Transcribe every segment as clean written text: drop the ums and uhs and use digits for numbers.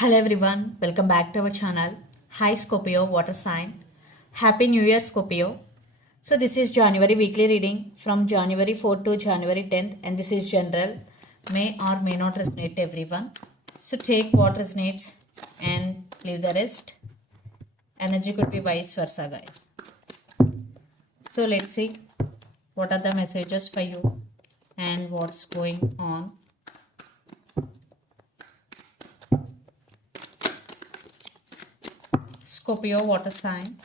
Hello everyone, welcome back to our channel. Hi Scorpio, water sign. Happy New Year Scorpio. So this is January weekly reading from January 4th to January 10th and this is general. May or may not resonate to everyone. So take what resonates and leave the rest. Energy could be vice versa guys. So let's see what are the messages for you and what's going on. Scorpio water sign.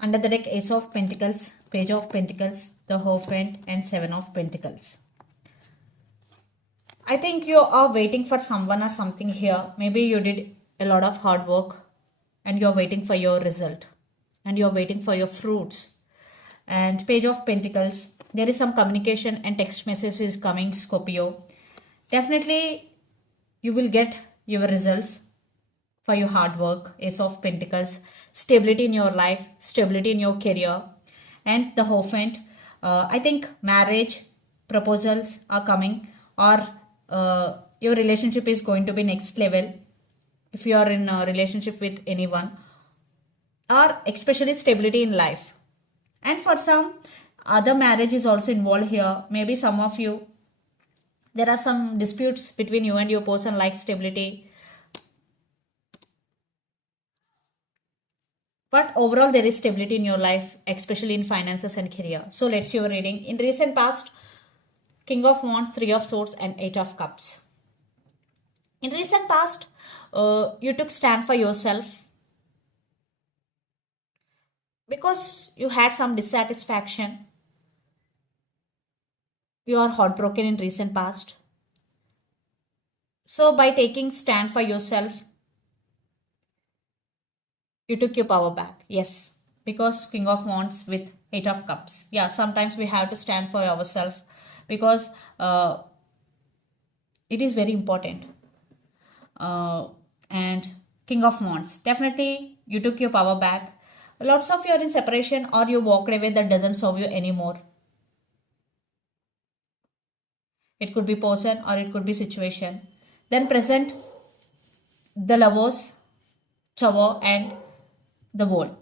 Under the deck, Ace of Pentacles, Page of Pentacles, the Hierophant and Seven of Pentacles. I think you are waiting for someone or something here. Maybe you did a lot of hard work and you're waiting for your result and you're waiting for your fruits. And Page of Pentacles, there is some communication and text message is coming, Scorpio. Definitely you will get your results for your hard work. Ace of Pentacles, stability in your life, stability in your career. And the Hierophant, I think marriage proposals are coming, or your relationship is going to be next level if you are in a relationship with anyone, or especially stability in life. And for some, other marriage is also involved here. Maybe some of you, there are some disputes between you and your person, like stability. But overall, there is stability in your life, especially in finances and career. So let's see your reading. In recent past, King of Wands, Three of Swords and Eight of Cups. In recent past, you took stand for yourself because you had some dissatisfaction. You are heartbroken in recent past. So by taking stand for yourself, you took your power back. Yes, because King of Wands with Eight of Cups. Yeah, sometimes we have to stand for ourselves because it is very important. And King of Wands, definitely you took your power back. Lots of you are in separation or you walked away that doesn't serve you anymore. It could be person or it could be situation. Then present the Lovers, Tower and the World.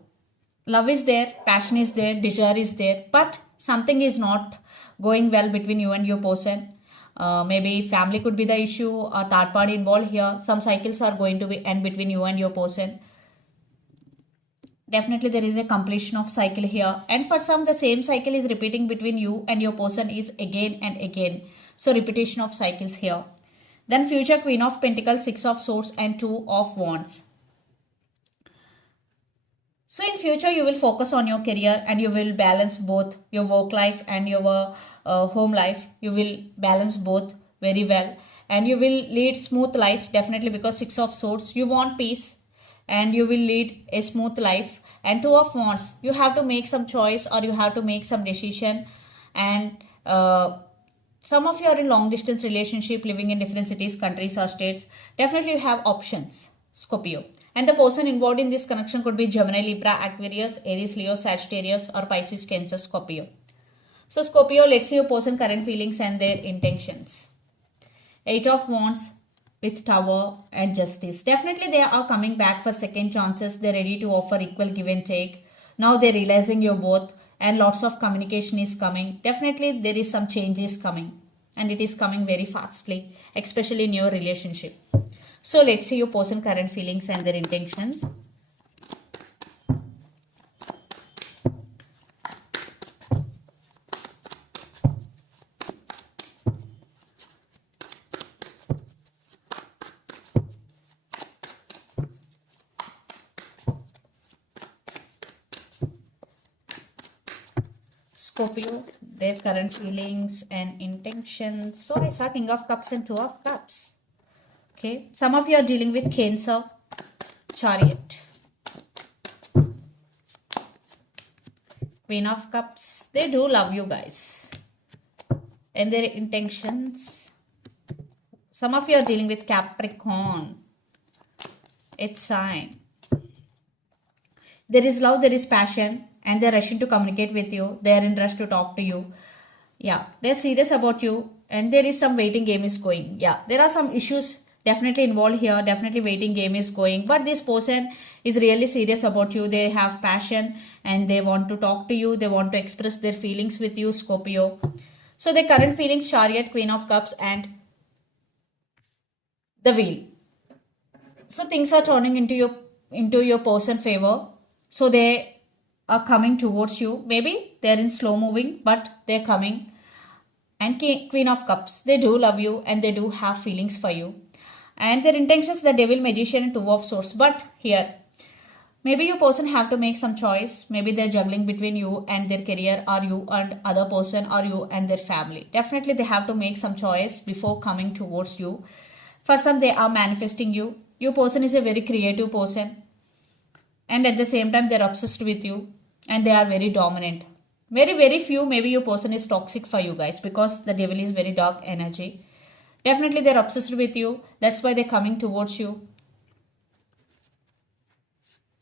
Love is there, passion is there, desire is there, but something is not going well between you and your person. Maybe family could be the issue or third party involved here. Some cycles are going to be end between you and your person. Definitely there is a completion of cycle here, and for some the same cycle is repeating between you and your person is again and again. So repetition of cycles here. Then future Queen of Pentacles, Six of Swords and Two of Wands. So in future you will focus on your career and you will balance both your work life and your home life. You will balance both very well and you will lead smooth life, definitely, because Six of Swords, you want peace and you will lead a smooth life. And Two of Wands, you have to make some choice or you have to make some decision. And some of you are in long distance relationship, living in different cities, countries or states. Definitely you have options, Scorpio. And the person involved in this connection could be Gemini, Libra, Aquarius, Aries, Leo, Sagittarius or Pisces, Cancer, Scorpio. So Scorpio, let's see your person current feelings and their intentions. Eight of Wands with Tower and Justice. Definitely they are coming back for second chances. They're ready to offer equal give and take. Now they're realizing you're both and lots of communication is coming. Definitely there is some changes coming and it is coming very fastly, especially in your relationship. So let's see your person current feelings and their intentions. Scorpio, their current feelings and intentions. So I saw King of Cups and Two of Cups. Okay, some of you are dealing with Cancer, Chariot, Queen of Cups. They do love you guys and their intentions. Some of you are dealing with Capricorn. It's sign. There is love, there is passion, and they're rushing to communicate with you. They're in rush to talk to you. Yeah, they're serious about you, and there is some waiting game is going. Yeah, there are some issues definitely involved here. Definitely waiting game is going, but this person is really serious about you. They have passion and they want to talk to you. They want to express their feelings with you, Scorpio. So their current feelings, Chariot, Queen of Cups, and the Wheel. So things are turning into your person favor. So they are coming towards you. Maybe they're in slow moving, but they're coming. And Queen of Cups, they do love you and they do have feelings for you. And their intentions, the Devil, Magician, and Two of Swords. But here, maybe your person have to make some choice. Maybe they're juggling between you and their career, or you and other person, or you and their family. Definitely they have to make some choice before coming towards you. For some, they are manifesting you. Your person is a very creative person. And at the same time, they're obsessed with you. And they are very dominant. Very few, maybe your person is toxic for you guys. Because the Devil is very dark energy. Definitely they're obsessed with you. That's why they're coming towards you.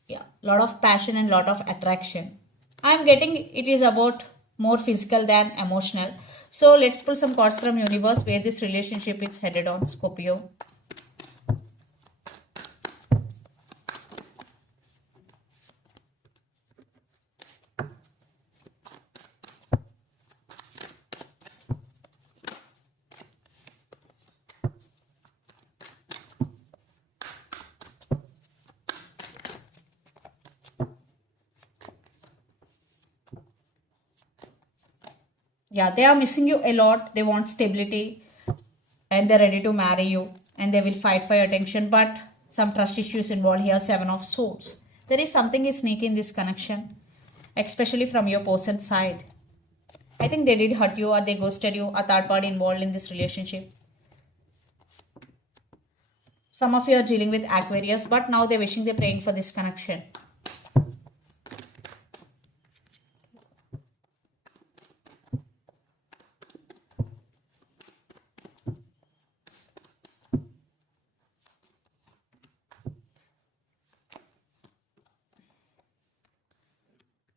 Yeah, lot of passion and lot of attraction. I'm getting it is about more physical than emotional. So let's pull some cards from universe where this relationship is headed on, Scorpio. Yeah, they are missing you a lot. They want stability and they're ready to marry you and they will fight for your attention. But some trust issues involved here. Seven of Swords. There is something is sneaky in this connection, especially from your person's side. I think they did hurt you or they ghosted you. A third party involved in this relationship. Some of you are dealing with Aquarius, but now they're wishing, they're praying for this connection.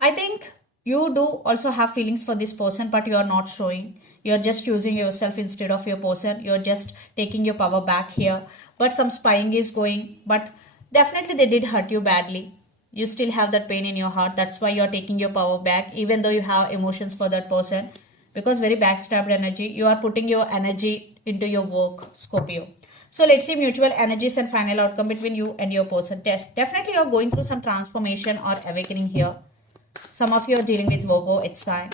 I think you do also have feelings for this person, but you are not showing. You're just choosing yourself instead of your person. You're just taking your power back here. But some spying is going. But definitely they did hurt you badly. You still have that pain in your heart. That's why you're taking your power back, even though you have emotions for that person. Because very backstabbed energy. You are putting your energy into your work, Scorpio. So let's see mutual energies and final outcome between you and your person. Definitely you're going through some transformation or awakening here. Some of you are dealing with Virgo, it's time.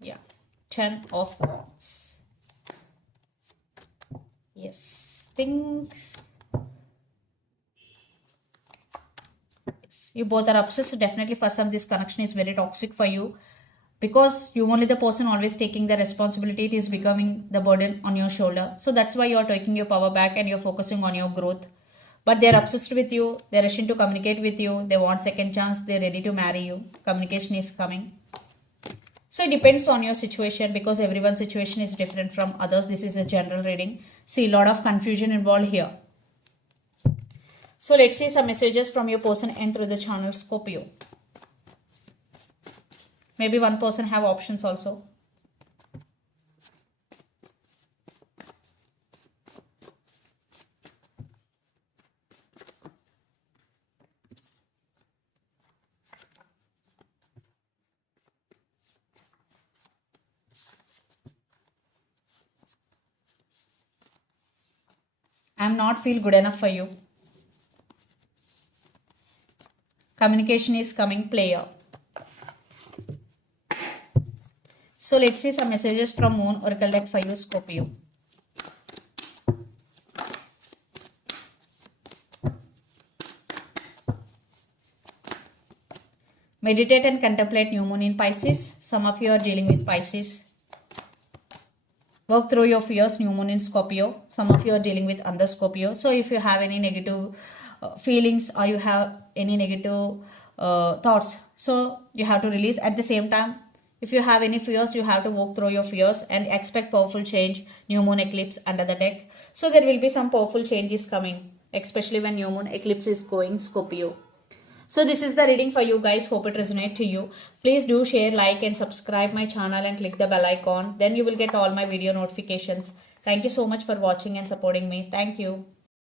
Yeah. 10 of Wands. Yes. Things. Yes. You both are obsessed. So definitely for some, this connection is very toxic for you. Because you only the person always taking the responsibility. It is becoming the burden on your shoulder. So that's why you're taking your power back and you're focusing on your growth. But they're obsessed with you. They're rushing to communicate with you. They want second chance. They're ready to marry you. Communication is coming. So it depends on your situation because everyone's situation is different from others. This is a general reading. See, a lot of confusion involved here. So let's see some messages from your person and through the channel, Scorpio. Maybe one person have options also. I'm not feel good enough for you. Communication is coming, player. So let's see some messages from Moon Oracle deck for you, Scorpio. Meditate and contemplate new moon in Pisces. Some of you are dealing with Pisces. Work through your fears, new moon in Scorpio. Some of you are dealing with under Scorpio. So if you have any negative feelings or you have any negative thoughts, so you have to release. At the same time, if you have any fears, you have to walk through your fears and expect powerful change. New moon eclipse under the deck. So there will be some powerful changes coming, especially when new moon eclipse is going Scorpio. So this is the reading for you guys. Hope it resonates to you. Please do share, like and subscribe my channel and click the bell icon. Then you will get all my video notifications. Thank you so much for watching and supporting me. Thank you.